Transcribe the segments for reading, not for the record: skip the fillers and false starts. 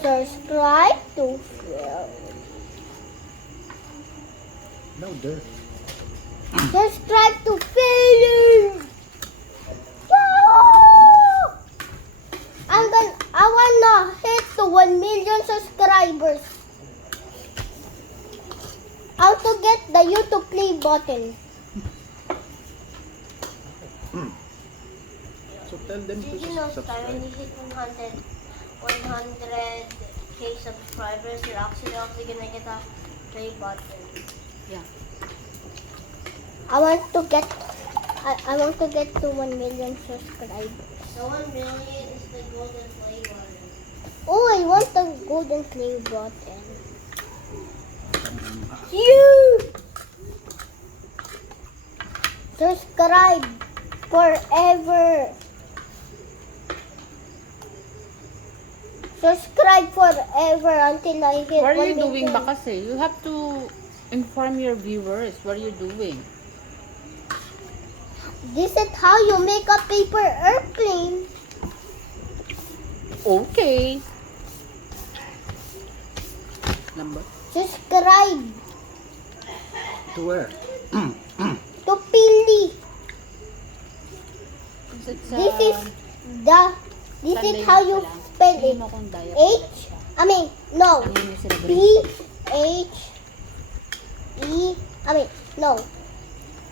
Subscribe to Phil. Louder. Subscribe to Phil. I wanna hit the 1 million subscribers. How to get the YouTube play button? So tell them Did to you know that subscribe. when you hit 100K subscribers, you're actually also gonna get a play button. Yeah. I want to get to 1 million subscribers. The 1 million is the golden play button. Oh, I want the golden play button. You subscribe forever. Subscribe forever until I hit What are 1 you doing million. ba kasi? You have to inform your viewers what are you doing. This is how you make a paper airplane. Okay. Number? Subscribe To where? to Pili. It's, This is Sunday how you pa lang. spell Hindi it. mo akong diet. No. Ang yun yung sila P H E no.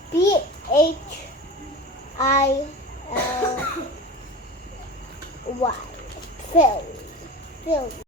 P H I L Y. Phil.